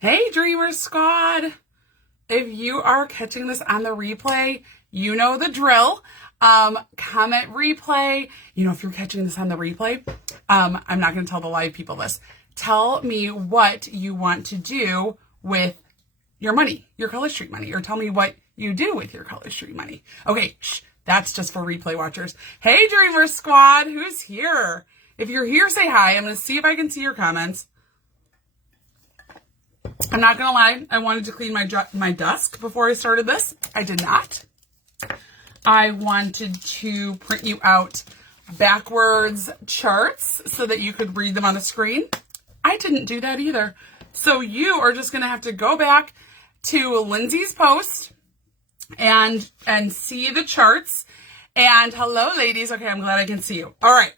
Hey, Dreamer Squad! If you are catching this on the replay, you know the drill. Comment replay. If you're catching this on the replay, I'm not going to tell the live people this. Tell me what you want to do with your money, your Color Street money, or tell me what you do with your Color Street money. Okay, that's just for replay watchers. Hey, Dreamer Squad, who's here? If you're here, say hi. I'm going to see if I can see your comments. I'm not going to lie. I wanted to clean my desk before I started this. I did not. I wanted to print you out backwards charts so that you could read them on the screen. I didn't do that either. So you are just going to have to go back to Lindsay's post and see the charts. And hello, ladies. Okay, I'm glad I can see you. All right.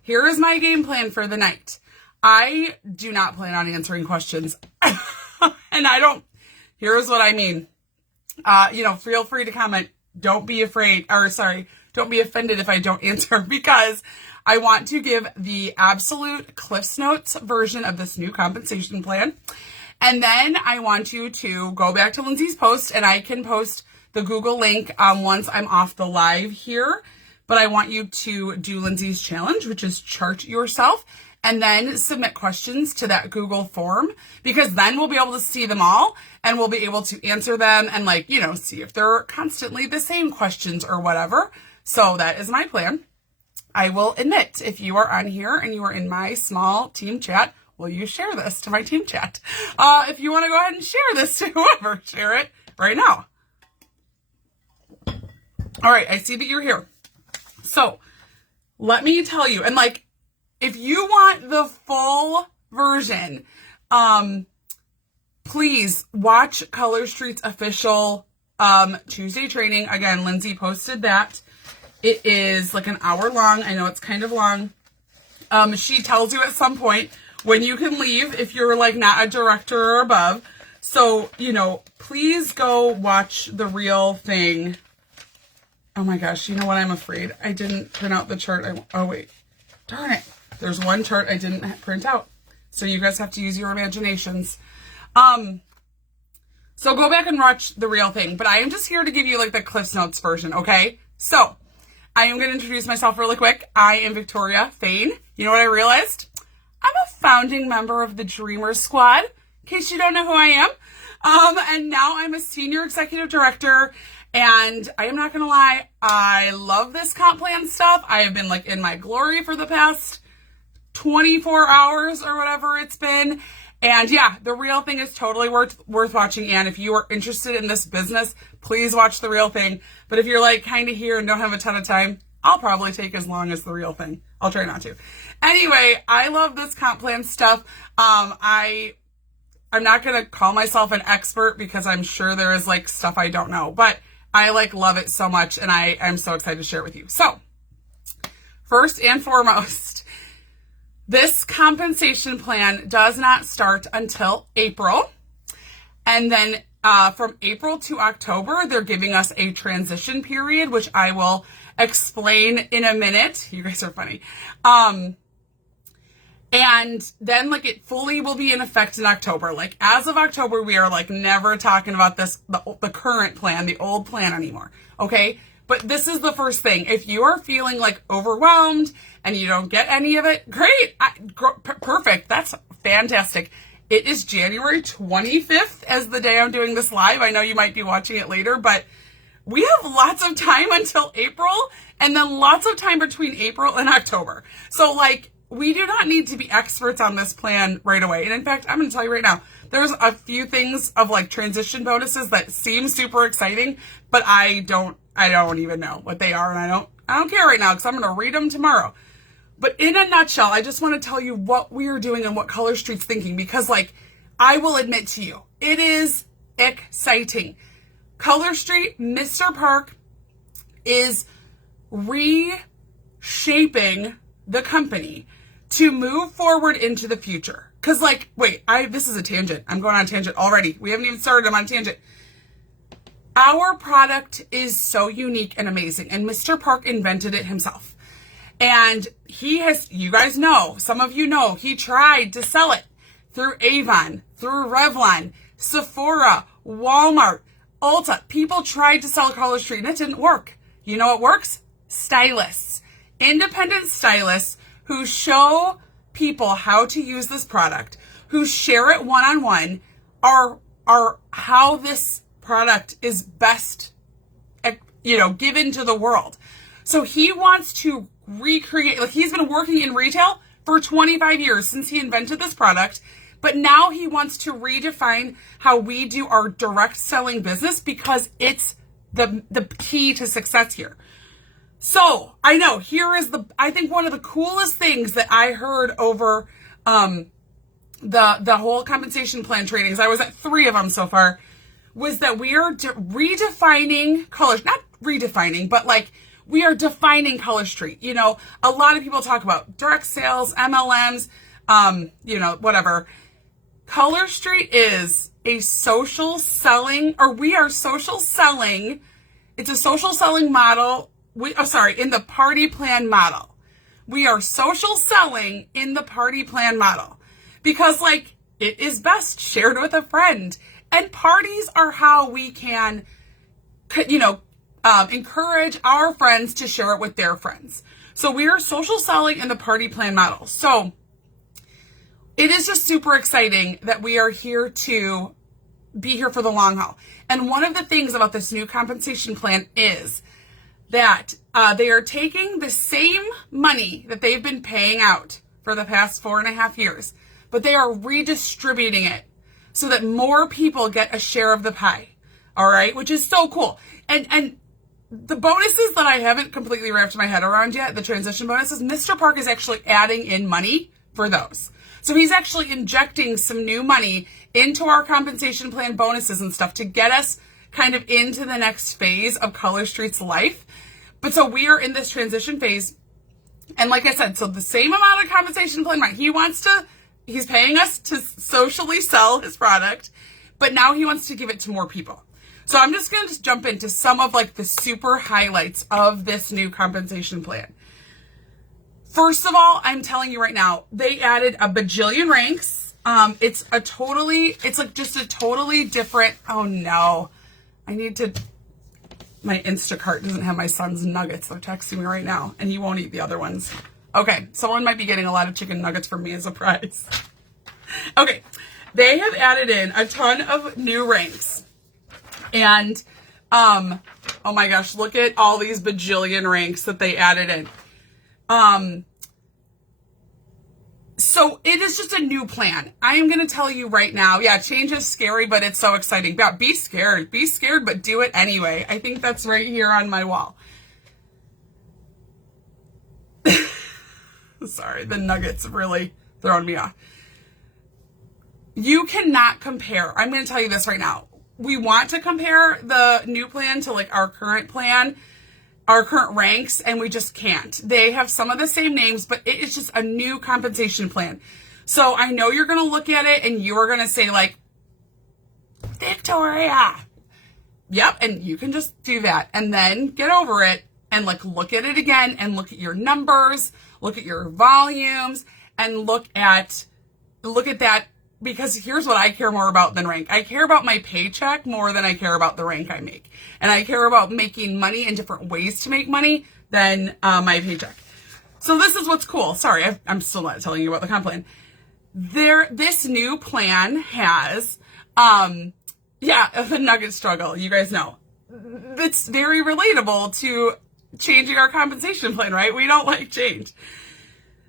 Here is my game plan for the night. I do not plan on answering questions. And here's what I mean. Feel free to comment. Don't be afraid, don't be offended if I don't answer, because I want to give the absolute Cliff's Notes version of this new compensation plan. And then I want you to go back to Lindsay's post, and I can post the Google link once I'm off the live here. But I want you to do Lindsay's challenge, which is chart yourself, and then submit questions to that Google form, because then we'll be able to see them all and we'll be able to answer them and see if they're constantly the same questions or whatever. So that is my plan. I will admit, if you are on here and you are in my small team chat, will you share this to my team chat? If you want to go ahead and share this to whoever, share it right now. All right, I see that you're here. So let me tell you, and if you want the full version, please watch Color Street's official Tuesday training. Again, Lindsay posted that. It is like an hour long. I know it's kind of long. She tells you at some point when you can leave if you're not a director or above. So, please go watch the real thing. Oh my gosh, you know what? I'm afraid I didn't print out the chart. Oh wait, darn it. There's one chart I didn't print out. So you guys have to use your imaginations. So go back and watch the real thing. But I am just here to give you the Cliff's Notes version, okay? So I am going to introduce myself really quick. I am Victoria Fain. You know what I realized? I'm a founding member of the Dreamer Squad, in case you don't know who I am. And now I'm a senior executive director. And I am not going to lie, I love this comp plan stuff. I have been in my glory for the past 24 hours or whatever it's been. And yeah, the real thing is totally worth watching. And if you are interested in this business, please watch the real thing. But if you're kind of here and don't have a ton of time, I'll probably take as long as the real thing. I'll try not to. Anyway, I love this comp plan stuff. I'm not going to call myself an expert because I'm sure there is stuff I don't know, but I love it so much, and I'm so excited to share it with you. So, first and foremost, this compensation plan does not start until April. And then from April to October, they're giving us a transition period, which I will explain in a minute. You guys are funny. And then it fully will be in effect in October. As of October, we are never talking about this, the current plan, the old plan anymore. Okay. But this is the first thing. If you are feeling overwhelmed and you don't get any of it, great. Perfect. That's fantastic. It is January 25th as the day I'm doing this live. I know you might be watching it later, but we have lots of time until April, and then lots of time between April and October. So we do not need to be experts on this plan right away. And in fact, I'm going to tell you right now, there's a few things of transition bonuses that seem super exciting, but I don't even know what they are. And I don't care right now because I'm going to read them tomorrow. But in a nutshell, I just want to tell you what we are doing and what Color Street's thinking, because I will admit to you, it is exciting. Color Street, Mr. Park is reshaping the company to move forward into the future. Because this is a tangent. I'm going on a tangent already. We haven't even started. I'm on a tangent. Our product is so unique and amazing, and Mr. Park invented it himself. And he has, you guys know, some of you know, he tried to sell it through Avon, through Revlon, Sephora, Walmart, Ulta. People tried to sell Color Street and it didn't work. You know what works? Stylists. Independent stylists who show people how to use this product, who share it one-on-one, are how this product is best, given to the world. So he wants to recreate, like he's been working in retail for 25 years since he invented this product, but now he wants to redefine how we do our direct selling business because it's the key to success here. So I know here is I think one of the coolest things that I heard over the whole compensation plan trainings, I was at 3 of them so far, was that we are redefining colors, not redefining, but like we are defining Color Street. A lot of people talk about direct sales, MLMs, whatever. Color Street is a social selling, or we are social selling. It's a social selling model. In the party plan model. We are social selling in the party plan model because it is best shared with a friend, and parties are how we can, encourage our friends to share it with their friends. So we are social selling in the party plan model. So it is just super exciting that we are here to be here for the long haul. And one of the things about this new compensation plan is that they are taking the same money that they've been paying out for the past 4.5 years, but they are redistributing it so that more people get a share of the pie. All right, which is so cool. And the bonuses that I haven't completely wrapped my head around yet, the transition bonuses, Mr. Park is actually adding in money for those. So he's actually injecting some new money into our compensation plan bonuses and stuff to get us kind of into the next phase of Color Street's life. But so we are in this transition phase. And like I said, so the same amount of compensation plan, right? He's paying us to socially sell his product, but now he wants to give it to more people. So I'm just going to jump into some of the super highlights of this new compensation plan. First of all, I'm telling you right now, they added a bajillion ranks. It's just a totally different, oh no, my Instacart doesn't have my son's nuggets. They're texting me right now, and he won't eat the other ones. Okay, someone might be getting a lot of chicken nuggets from me as a prize. Okay, they have added in a ton of new ranks. And, oh my gosh, look at all these bajillion ranks that they added in. So it is just a new plan. I am going to tell you right now, yeah, change is scary, but it's so exciting. Yeah, be scared, but do it anyway. I think that's right here on my wall. Sorry, the nuggets really throwing me off. You cannot compare. I'm going to tell you this right now. We want to compare the new plan to our current plan, our current ranks, and we just can't. They have some of the same names, but it is just a new compensation plan. So I know you're going to look at it and you are going to say Victoria. Yep. And you can just do that and then get over it and look at it again and look at your numbers, look at your volumes, and look at that. Because here's what I care more about than rank. I care about my paycheck more than I care about the rank I make. And I care about making money and different ways to make money than my paycheck. So this is what's cool. Sorry, I'm still not telling you about the comp plan. This new plan has, the nugget struggle. You guys know. It's very relatable to changing our compensation plan, right? We don't like change.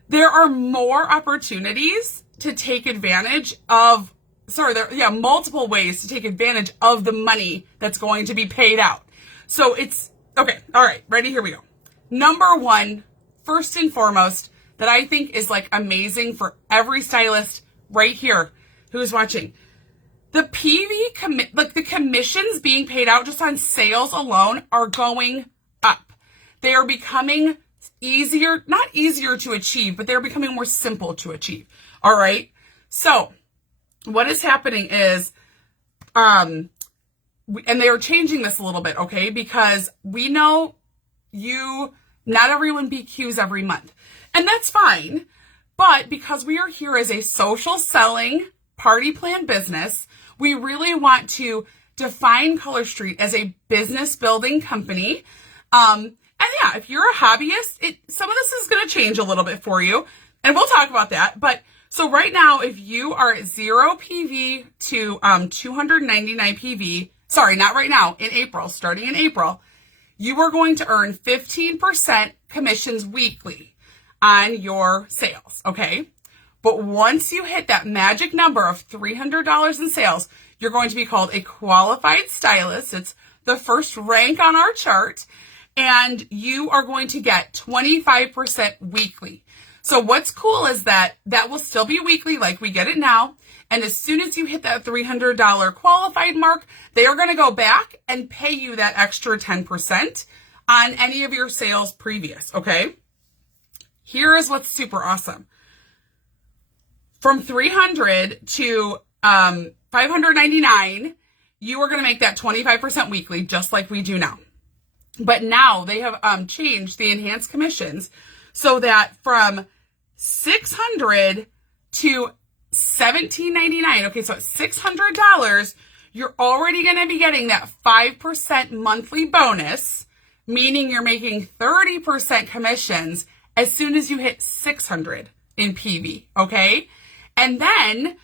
There are more opportunities to take advantage of, multiple ways to take advantage of the money that's going to be paid out. So it's, okay, all right, ready, here we go. Number one, first and foremost, that I think is amazing for every stylist right here who's watching. The the commissions being paid out just on sales alone are going up. They are becoming not easier to achieve, but they're becoming more simple to achieve. All right. So what is happening is, and they are changing this a little bit, okay? Because we know not everyone BQs every month, and that's fine. But because we are here as a social selling party plan business. We really want to define Color Street as a business building company. And yeah, if you're a hobbyist, some of this is going to change a little bit for you, and we'll talk about that. But so right now, if you are at 0 PV to 299 PV, sorry, not right now, in April, starting in April, you are going to earn 15% commissions weekly on your sales, okay? But once you hit that magic number of $300 in sales, you're going to be called a qualified stylist. It's the first rank on our chart, and you are going to get 25% weekly. So what's cool is that will still be weekly like we get it now. And as soon as you hit that $300 qualified mark, they are going to go back and pay you that extra 10% on any of your sales previous, okay? Here is what's super awesome. From $300 to $599, you are going to make that 25% weekly, just like we do now. But now they have changed the enhanced commissions so that from $600 to $1,799, okay, so at $600, you're already going to be getting that 5% monthly bonus, meaning you're making 30% commissions as soon as you hit $600 in PV, okay? And then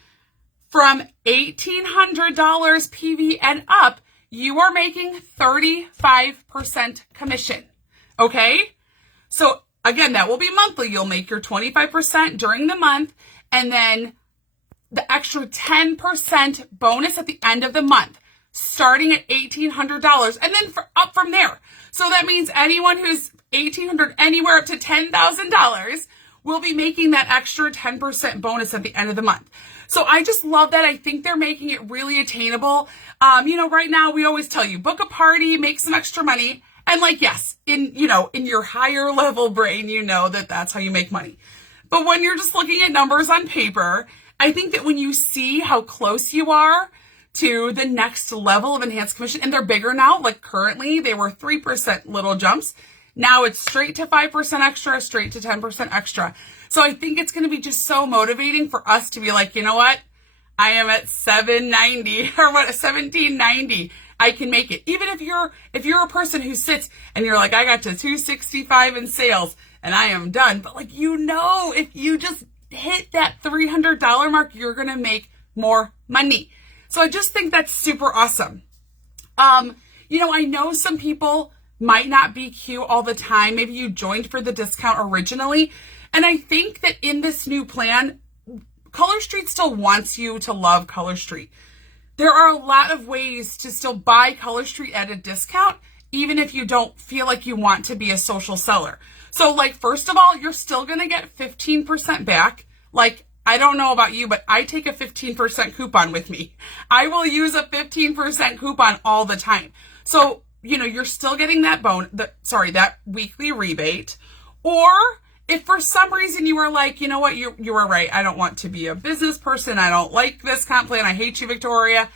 from $1,800 PV and up, you are making 35% commission, okay? So again, that will be monthly. You'll make your 25% during the month, and then the extra 10% bonus at the end of the month, starting at $1,800, and then up from there. So that means anyone who's $1,800, anywhere up to $10,000, will be making that extra 10% bonus at the end of the month. So I just love that. I think they're making it really attainable. Right now we always tell you, book a party, make some extra money. And like, yes, in your higher level brain, you know that that's how you make money. But when you're just looking at numbers on paper, I think that when you see how close you are to the next level of enhanced commission, and they're bigger now, like currently they were 3% little jumps. Now it's straight to 5% extra, straight to 10% extra. So I think it's going to be just so motivating for us to be like, you know what? I am at 790 or what, 1790. I can make it. Even if you're a person who sits and you're like, I got to 265 in sales and I am done. But like, if you just hit that $300 mark, you're going to make more money. So I just think that's super awesome. I know some people might not be Q all the time. Maybe you joined for the discount originally. And I think that in this new plan, Color Street still wants you to love Color Street. There are a lot of ways to still buy Color Street at a discount, even if you don't feel like you want to be a social seller. So like, first of all, you're still going to get 15% back. Like, I don't know about you, but I take a 15% coupon with me. I will use a 15% coupon all the time. So, you're still getting that that weekly rebate. Or if for some reason you are like, you know what, you were right, I don't want to be a business person, I don't like this comp plan, I hate you, Victoria,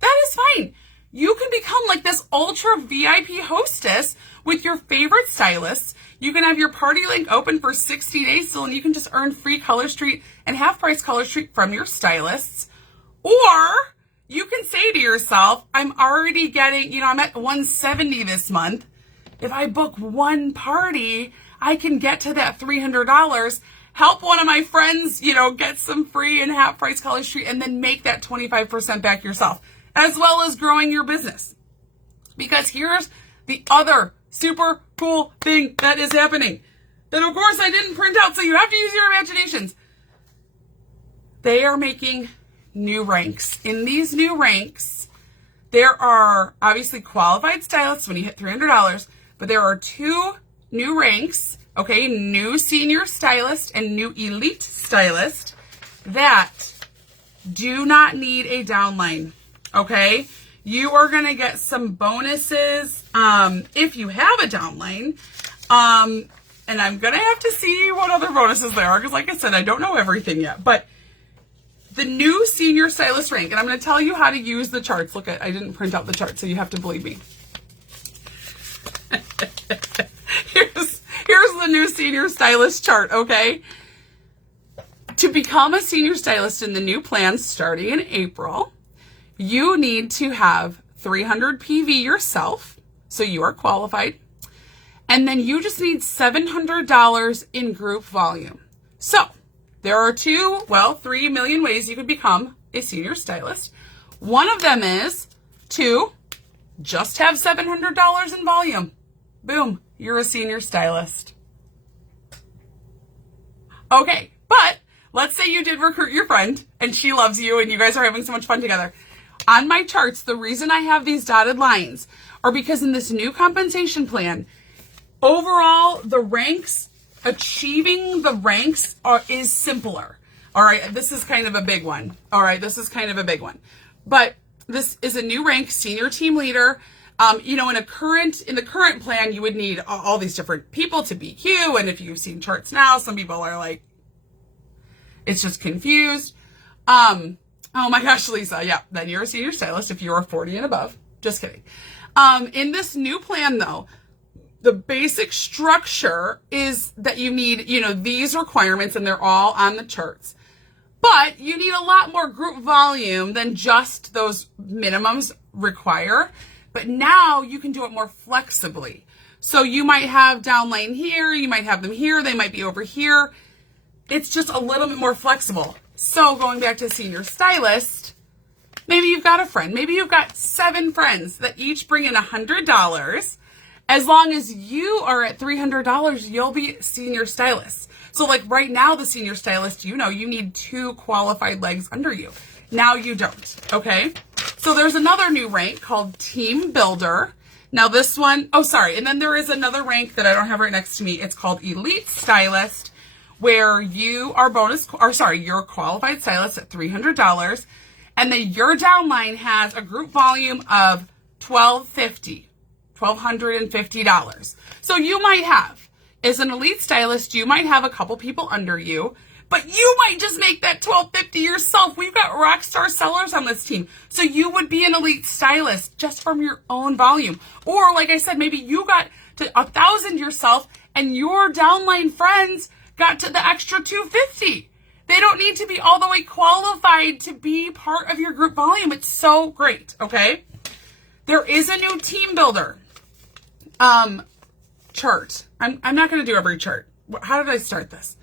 that is fine. You can become like this ultra VIP hostess with your favorite stylists. You can have your party link open for 60 days still, and you can just earn free Color Street and half price Color Street from your stylists. Or you can say to yourself, I'm already getting, I'm at 170 this month. If I book one party, I can get to that $300, help one of my friends, get some free and half price Color Street, and then make that 25% back yourself, as well as growing your business. Because here's the other super cool thing that is happening that, of course, I didn't print out, so you have to use your imaginations. They are making new ranks. In these new ranks, there are obviously qualified stylists when you hit $300, but there are two new ranks, okay, new senior stylist and new elite stylist that do not need a downline, okay? You are going to get some bonuses if you have a downline. And I'm going to have to see what other bonuses there are because, like I said, I don't know everything yet. But the new senior stylist rank, and I'm going to tell you how to use the charts. Look, I didn't print out the chart, so you have to believe me. Here's the new senior stylist chart, okay? To become a senior stylist in the new plan starting in April, you need to have 300 PV yourself, so you are qualified. And then you just need $700 in group volume. So there are 3 million ways you could become a senior stylist. One of them is to just have $700 in volume. Boom, you're a senior stylist. Okay, but let's say you did recruit your friend and she loves you and you guys are having so much fun together. On my charts, the reason I have these dotted lines are because in this new compensation plan, overall, the ranks, achieving the ranks is simpler. All right, this is kind of a big one. All right, this is kind of a big one. But this is a new rank, senior team leader. In the current plan, you would need all these different people to BQ. And if you've seen charts now, some people are like, it's just confused. Oh my gosh, Lisa. Yeah, then you're a senior stylist if you are 40 and above. Just kidding. In this new plan, though, the basic structure is that you need, these requirements, and they're all on the charts. But you need a lot more group volume than just those minimums require. But now you can do it more flexibly. So you might have downline here, you might have them here, they might be over here. It's just a little bit more flexible. So going back to senior stylist, maybe you've got a friend, maybe you've got 7 friends that each bring in $100. As long as you are at $300, you'll be senior stylist. So like right now, the senior stylist, you need 2 qualified legs under you. Now you don't, okay? So there's another new rank called team builder. Now this one, and then there is another rank that I don't have right next to me. It's called elite stylist, where you are you're a qualified stylist at $300. And then your downline has a group volume of $1,250. So you might have, as an elite stylist, you might have a couple people under you, but you might just make that $1,250 yourself. We've got rock star sellers on this team. So you would be an elite stylist just from your own volume. Or like I said, maybe you got to 1,000 yourself and your downline friends got to the extra $250. They don't need to be all the way qualified to be part of your group volume. It's so great, okay? There is a new team builder chart. I'm not going to do every chart. How did I start this?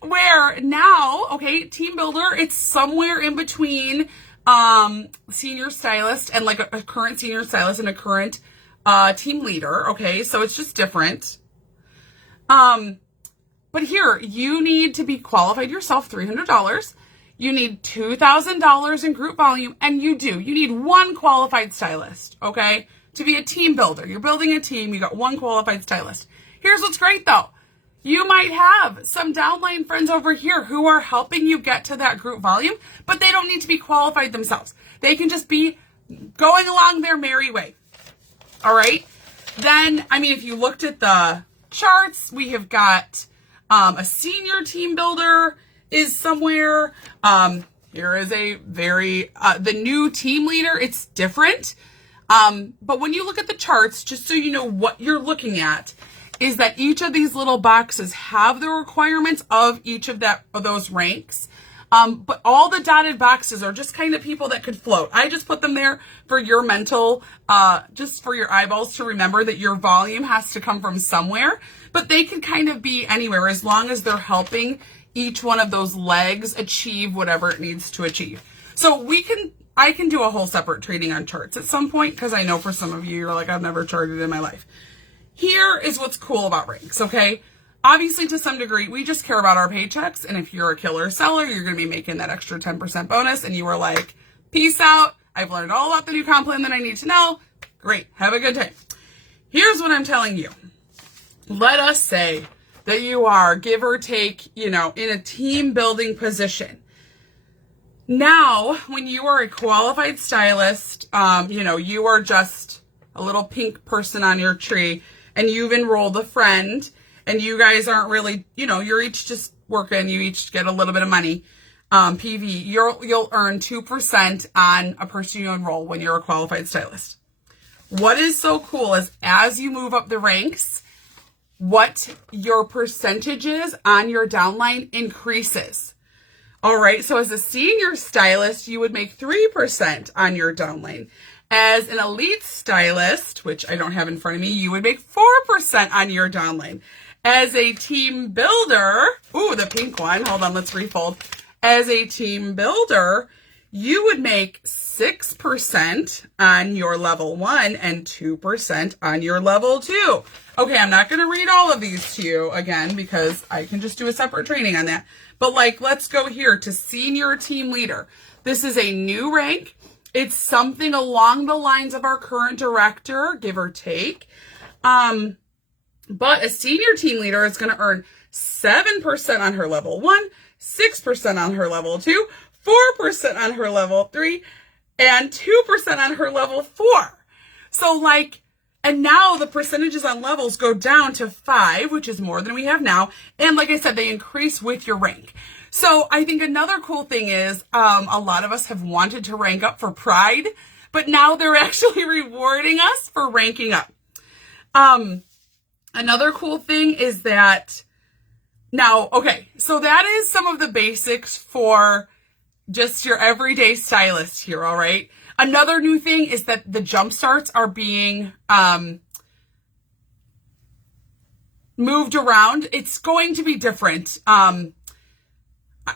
Where now, okay, team builder, it's somewhere in between senior stylist and like a current senior stylist and a current team leader, okay? So it's just different. But here, you need to be qualified yourself, $300. You need $2,000 in group volume, and you need 1 qualified stylist, okay? To be a team builder. You're building a team, you got 1 qualified stylist. Here's what's great though. You might have some downline friends over here who are helping you get to that group volume, but they don't need to be qualified themselves. They can just be going along their merry way. All right? Then, if you looked at the charts, we have got a senior team builder is somewhere. Here is the new team leader. It's different. But when you look at the charts, just so you know what you're looking at, is that each of these little boxes have the requirements of each of those ranks. But all the dotted boxes are just kind of people that could float. I just put them there for your mental, just for your eyeballs to remember that your volume has to come from somewhere. But they can kind of be anywhere as long as they're helping each one of those legs achieve whatever it needs to achieve. So I can do a whole separate training on charts at some point, because I know for some of you, you're like, I've never charted in my life. Here is what's cool about ranks, okay? Obviously, to some degree, we just care about our paychecks. And if you're a killer seller, you're going to be making that extra 10% bonus. And you were like, peace out. I've learned all about the new comp plan that I need to know. Great. Have a good day. Here's what I'm telling you. Let us say that you are, give or take, in a team building position. Now, when you are a qualified stylist, you are just a little pink person on your tree, and you've enrolled a friend, and you guys aren't really, you're each just working, you each get a little bit of money, PV, you'll earn 2% on a person you enroll when you're a qualified stylist. What is so cool is as you move up the ranks, what your percentages on your downline increases. All right, so as a senior stylist, you would make 3% on your downline. As an elite stylist, which I don't have in front of me, you would make 4% on your downline. As a team builder, ooh, the pink one, hold on, let's refold. As a team builder, you would make 6% on your level 1 and 2% on your level 2. Okay, I'm not going to read all of these to you again because I can just do a separate training on that. But like, let's go here to senior team leader. This is a new rank. It's something along the lines of our current director, give or take. But a senior team leader is going to earn 7% on her level 1, 6% on her level 2, 4% on her level 3, and 2% on her level 4. So like, and now the percentages on levels go down to 5, which is more than we have now. And like I said, they increase with your rank. So I think another cool thing is a lot of us have wanted to rank up for pride, but now they're actually rewarding us for ranking up. Another cool thing is that now, okay, so that is some of the basics for just your everyday stylist here, all right? Another new thing is that the jump starts are being moved around. It's going to be different.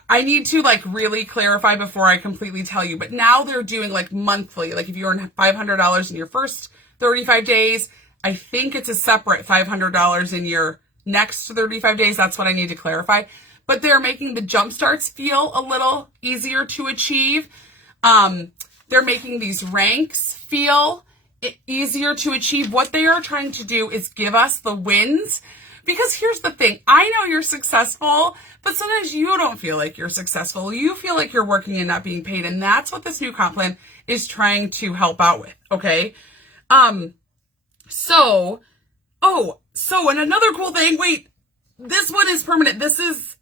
I need to like really clarify before I completely tell you, but now they're doing like monthly. Like if you earn $500 in your first 35 days, I think it's a separate $500 in your next 35 days. That's what I need to clarify. But they're making the jump starts feel a little easier to achieve. They're making these ranks feel easier to achieve. What they are trying to do is give us the wins. Because here's the thing, I know you're successful, but sometimes you don't feel like you're successful. You feel like you're working and not being paid. And that's what this new comp plan is trying to help out with, okay? So and another cool thing, wait, this one is permanent. This is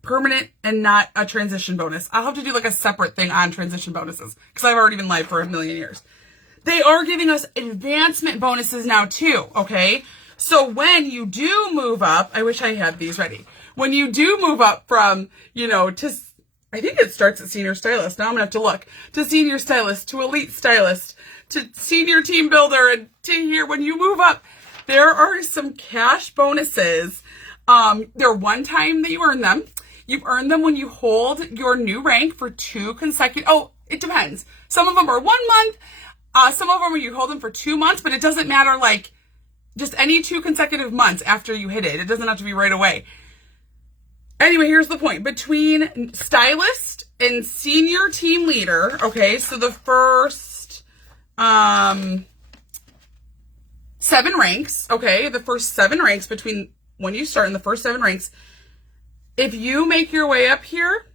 permanent and not a transition bonus. I'll have to do like a separate thing on transition bonuses because I've already been live for a million years. They are giving us advancement bonuses now too, okay? So when you do move up, I wish I had these ready. When you do move up from, to, I think it starts at senior stylist. Now I'm gonna have to look. To senior stylist, to elite stylist, to senior team builder, and to here, when you move up, there are some cash bonuses. They're one time that you earn them. You earn them when you hold your new rank for 2 consecutive, it depends. Some of them are 1 month. Some of them are you hold them for 2 months, but it doesn't matter, like, just any 2 consecutive months after you hit it. It doesn't have to be right away. Anyway, here's the point. Between stylist and senior team leader, okay, so the first 7 ranks, okay, the first 7 ranks between when you start in the first 7 ranks, if you make your way up here,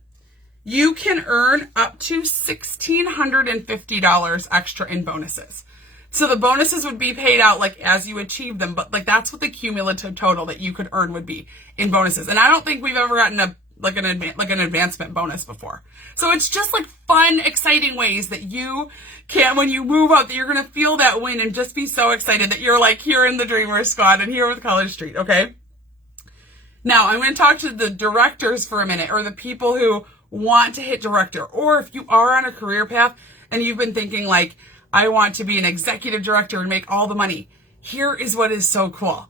you can earn up to $1,650 extra in bonuses. So the bonuses would be paid out like as you achieve them, but like that's what the cumulative total that you could earn would be in bonuses. And I don't think we've ever gotten an advancement bonus before. So it's just like fun, exciting ways that you can, when you move up, that you're going to feel that win and just be so excited that you're like here in the Dreamer Squad and here with College Street. Okay. Now I'm going to talk to the directors for a minute, or the people who want to hit director, or if you are on a career path and you've been thinking like, I want to be an executive director and make all the money. Here is what is so cool.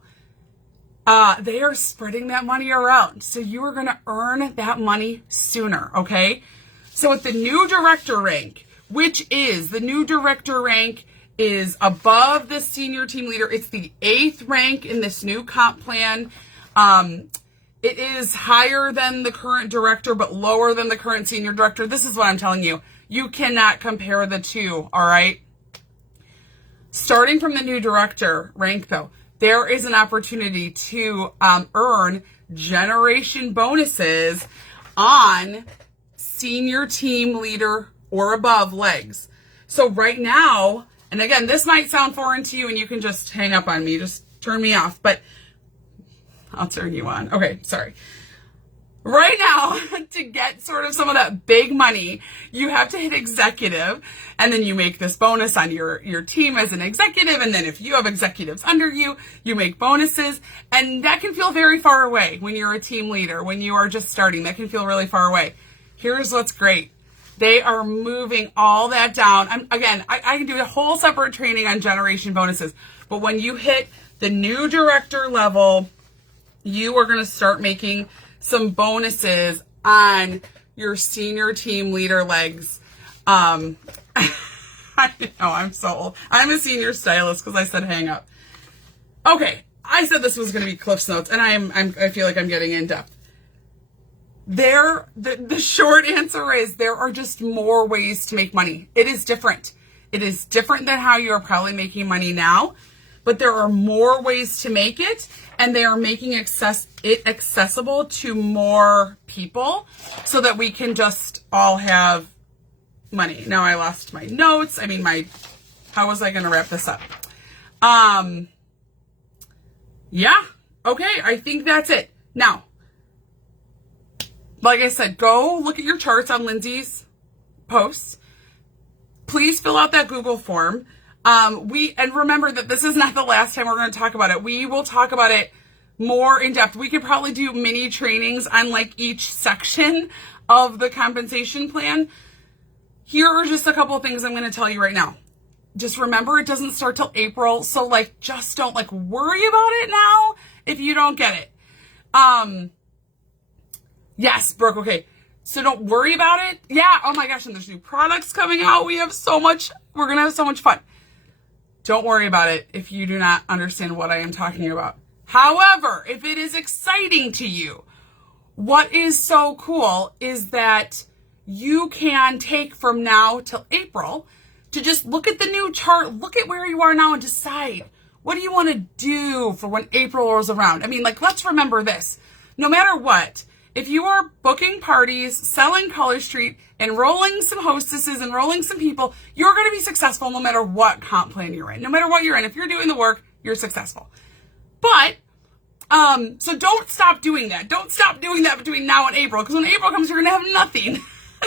They are spreading that money around. So you are going to earn that money sooner, okay? So with the new director rank, which is the new director rank is above the senior team leader. It's the 8th rank in this new comp plan. It is higher than the current director, but lower than the current senior director. This is what I'm telling you. You cannot compare the two, all right? Starting from the new director rank, though, there is an opportunity to earn generation bonuses on senior team leader or above legs. So right now, and again, this might sound foreign to you and you can just hang up on me, just turn me off, but I'll turn you on. Okay, sorry. right now, to get sort of some of that big money, you have to hit executive, and then you make this bonus on your team as an executive, and then if you have executives under you, you make bonuses, and that can feel very far away when you're a team leader, when you are just starting. That can feel really far away. Here's what's great. They are moving all that down. I can do a whole separate training on generation bonuses, but when you hit the new director level, you are going to start making some bonuses on your senior team leader legs. I know, I'm so old. I'm a senior stylist because I said hang up. Okay, I said this was going to be Cliff's Notes, and I feel like I'm getting in depth. The short answer is there are just more ways to make money. It is different. It is different than how you are probably making money now, but there are more ways to make it, and they are making it accessible to more people so that we can just all have money. Now I lost my notes. How was I going to wrap this up? Yeah. Okay. I think that's it. Now, like I said, go look at your charts on Lindsay's posts. Please fill out that Google form. And remember that this is not the last time we're going to talk about it. We will talk about it more in depth. We could probably do mini trainings on like each section of the compensation plan. Here are just a couple of things I'm going to tell you right now. Just remember, it doesn't start till April. So like, just don't like worry about it now if you don't get it. Yes, Brooke. Okay. So don't worry about it. Yeah. Oh my gosh. And there's new products coming out. We're going to have so much fun. Don't worry about it if you do not understand what I am talking about. However, if it is exciting to you, what is so cool is that you can take from now till April to just look at the new chart, look at where you are now and decide, what do you want to do for when April rolls around? Let's remember this. No matter what, if you are booking parties, selling Color Street, enrolling some hostesses, enrolling some people, you're going to be successful no matter what comp plan you're in. No matter what you're in, if you're doing the work, you're successful. But, so don't stop doing that. Don't stop doing that between now and April, because when April comes, you're going to have nothing.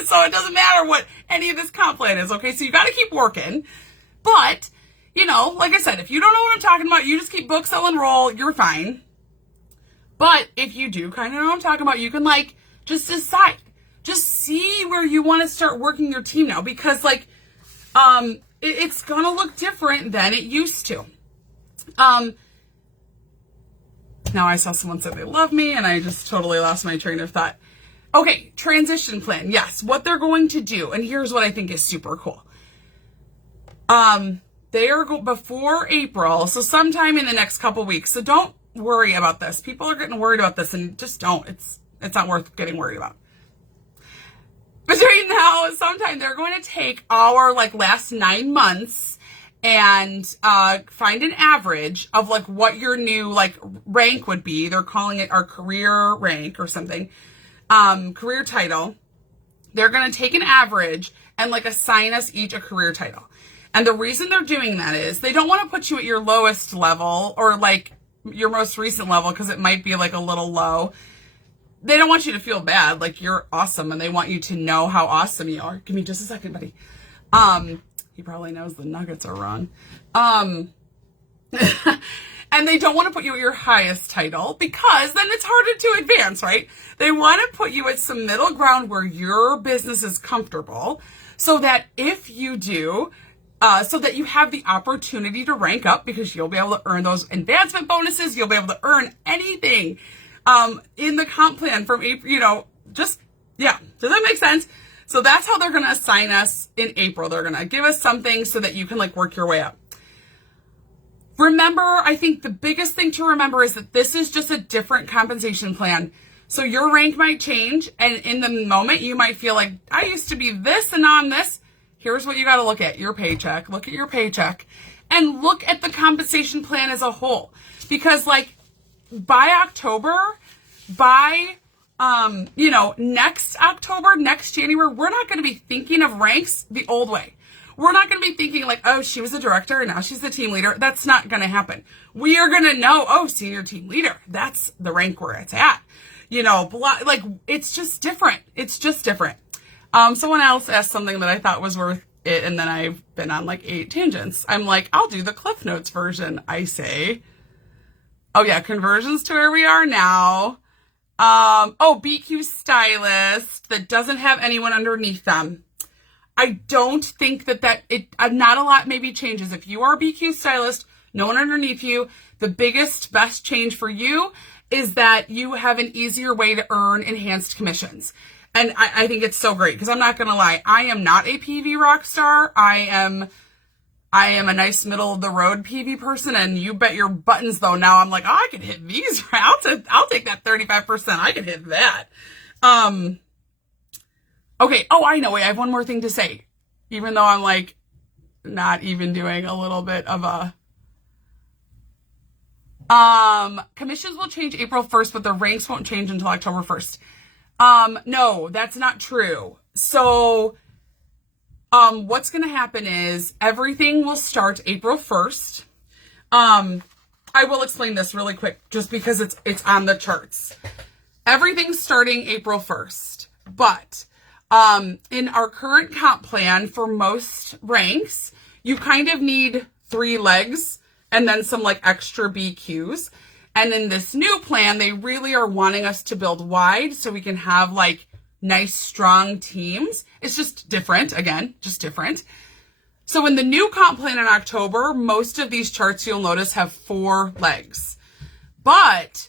So it doesn't matter what any of this comp plan is, okay? So you got to keep working. But, like I said, if you don't know what I'm talking about, you just keep book, sell, enroll, you're fine. But if you do kind of know what I'm talking about, you can just decide. Just see where you want to start working your team now, because it's going to look different than it used to. Now I saw someone say they love me and I just totally lost my train of thought. Okay, transition plan. Yes, what they're going to do. And here's what I think is super cool. They are before April, so sometime in the next couple weeks. So don't worry about this. People are getting worried about this, and just don't. It's not worth getting worried about. Between now and sometime, they're going to take our last 9 months and find an average of what your new rank would be. They're calling it our career rank or something, career title. They're going to take an average and assign us each a career title. And the reason they're doing that is they don't want to put you at your lowest level or your most recent level, because it might be a little low. They don't want you to feel bad, you're awesome, and they want you to know how awesome you are. Give me just a second, buddy. He probably knows the nuggets are wrong. And they don't want to put you at your highest title, because then it's harder to advance, right? They want to put you at some middle ground where your business is comfortable, so that if you do, so that you have the opportunity to rank up, because you'll be able to earn those advancement bonuses. You'll be able to earn anything in the comp plan from April, Does that make sense? So that's how they're going to assign us in April. They're going to give us something so that you can work your way up. Remember, I think the biggest thing to remember is that this is just a different compensation plan. So your rank might change, and in the moment you might feel like, I used to be this and now I'm this. Here's what you got to look at, your paycheck. Look at your paycheck and look at the compensation plan as a whole. Because by October, next October, next January, we're not going to be thinking of ranks the old way. We're not going to be thinking oh, she was a director and now she's the team leader. That's not going to happen. We are going to know, oh, senior team leader, that's the rank where it's at. like it's just different. It's just different. Someone else asked something that I thought was worth it, and then I've been on like 8 tangents. I'm like, I'll do the Cliff Notes version. I say, oh yeah, conversions to where we are now. BQ Stylist that doesn't have anyone underneath them. I don't think not a lot maybe changes. If you are a BQ Stylist, no one underneath you, the best change for you is that you have an easier way to earn enhanced commissions. And I think it's so great because I'm not going to lie. I am not a PV rock star. I am a nice middle of the road PV person, and you bet your buttons though. Now I'm like, oh, I can hit these. I'll take that 35%. I can hit that. Okay. Oh, I know. Wait, I have one more thing to say. Even though I'm like not even doing a little bit of a, commissions will change April 1st, but the ranks won't change until October 1st. No, that's not true. So, what's going to happen is everything will start April 1st. I will explain this really quick just because it's on the charts. Everything's starting April 1st, but, in our current comp plan for most ranks, you kind of need 3 legs and then some like extra BQs. And in this new plan, they really are wanting us to build wide so we can have like nice, strong teams. It's just different. Again, just different. So in the new comp plan in October, most of these charts you'll notice have 4 legs. But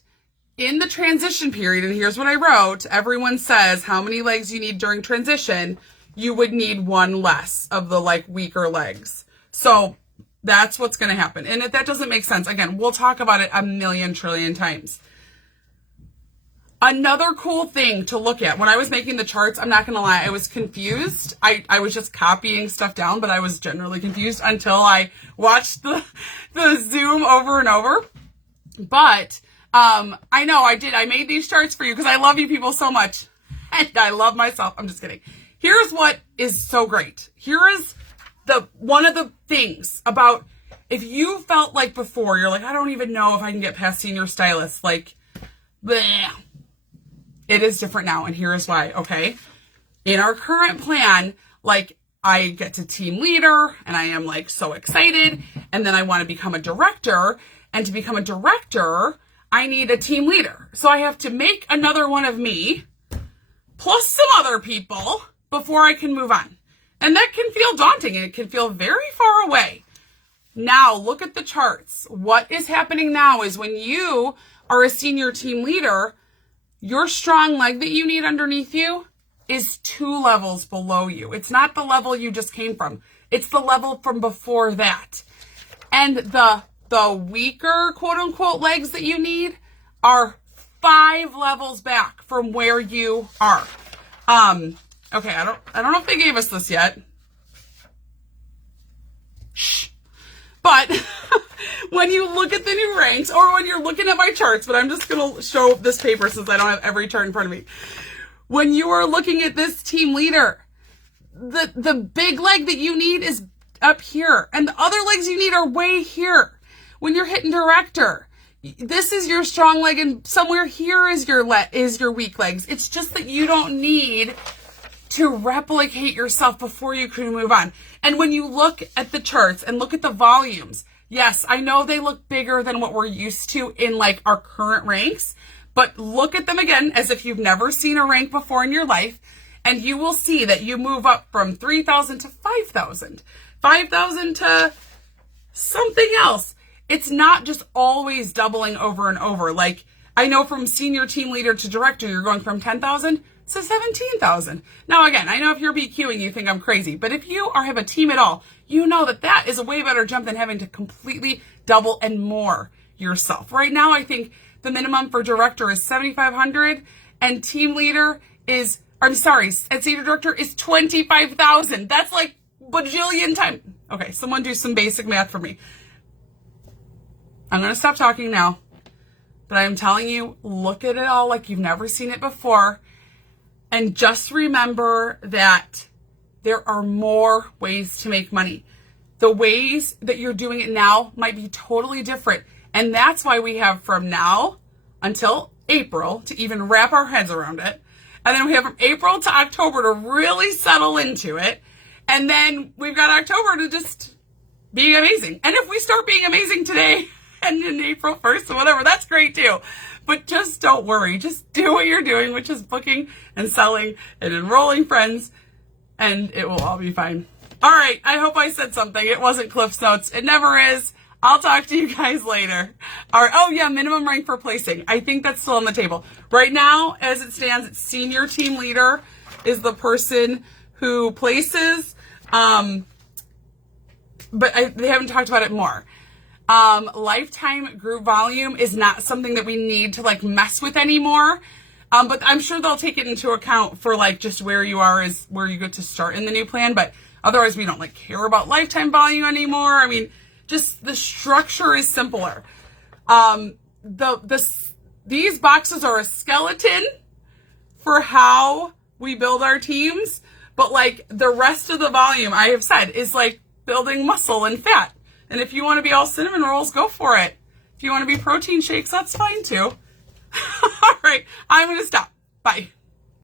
in the transition period, and here's what I wrote, everyone says how many legs you need during transition, you would need 1 less of the like weaker legs. So that's what's going to happen. And if that doesn't make sense, again, we'll talk about it a million trillion times. Another cool thing to look at, when I was making the charts, I'm not going to lie, I was confused. I was just copying stuff down, but I was generally confused until I watched the Zoom over and over. But I know I did. I made these charts for you because I love you people so much. And I love myself. I'm just kidding. Here's what is so great. Here is one of the things about if you felt like before, you're like, I don't even know if I can get past senior stylist. Like, bleh. It is different now. And here is why. Okay. In our current plan, like I get to team leader and I am like so excited. And then I want to become a director, and to become a director, I need a team leader. So I have to make another one of me plus some other people before I can move on. And that can feel daunting, and it can feel very far away. Now, look at the charts. What is happening now is when you are a senior team leader, your strong leg that you need underneath you is 2 levels below you. It's not the level you just came from. It's the level from before that. And the weaker, quote unquote, legs that you need are 5 levels back from where you are. Okay, I don't know if they gave us this yet. Shh. But when you look at the new ranks, or when you're looking at my charts, but I'm just going to show this paper since I don't have every chart in front of me. When you are looking at this team leader, the big leg that you need is up here, and the other legs you need are way here. When you're hitting director, this is your strong leg, and somewhere here is your weak legs. It's just that you don't need to replicate yourself before you can move on. And when you look at the charts and look at the volumes, yes, I know they look bigger than what we're used to in like our current ranks, but look at them again as if you've never seen a rank before in your life, and you will see that you move up from 3,000 to 5,000, 5,000 to something else. It's not just always doubling over and over. Like, I know from senior team leader to director, you're going from 10,000 to 17,000. Now, again, I know if you're BQing, you think I'm crazy, but if you have a team at all, you know that is a way better jump than having to completely double and more yourself. Right now, I think the minimum for director is 7,500, and team leader is, and senior director is 25,000. That's like bajillion times. Okay, someone do some basic math for me. I'm going to stop talking now, but I'm telling you, look at it all like you've never seen it before. And just remember that there are more ways to make money. The ways that you're doing it now might be totally different. And that's why we have from now until April to even wrap our heads around it. And then we have from April to October to really settle into it. And then we've got October to just be amazing. And if we start being amazing today and in April 1st or whatever, that's great too. But just don't worry. Just do what you're doing, which is booking and selling and enrolling friends, and it will all be fine. All right. I hope I said something. It wasn't Cliff's Notes. It never is. I'll talk to you guys later. All right. Oh, yeah. Minimum rank for placing. I think that's still on the table. Right now, as it stands, it's senior team leader is the person who places. But they haven't talked about it more. Lifetime group volume is not something that we need to like mess with anymore. But I'm sure they'll take it into account for like just where you are is where you get to start in the new plan. But otherwise we don't like care about lifetime volume anymore. I mean, just the structure is simpler. These boxes are a skeleton for how we build our teams. But like the rest of the volume, I have said, is like building muscle and fat. And if you want to be all cinnamon rolls, go for it. If you want to be protein shakes, that's fine too. All right, I'm going to stop. Bye.